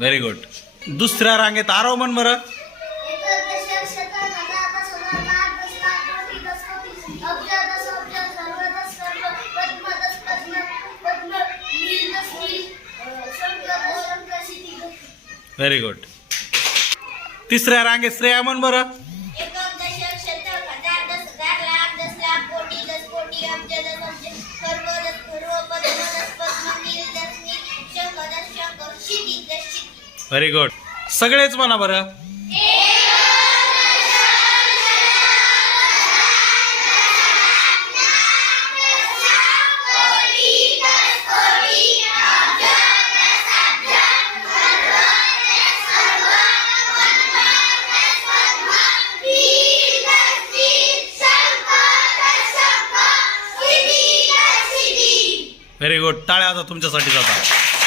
Very good. दुसऱ्या रांगेत आरव म्हण बरं. Very good. तिसऱ्या रांगेत श्रेया म्हण बरं. Very good. सगळेच म्हणा बरं. Very good. टाळ्या आता तुमच्यासाठीच आता.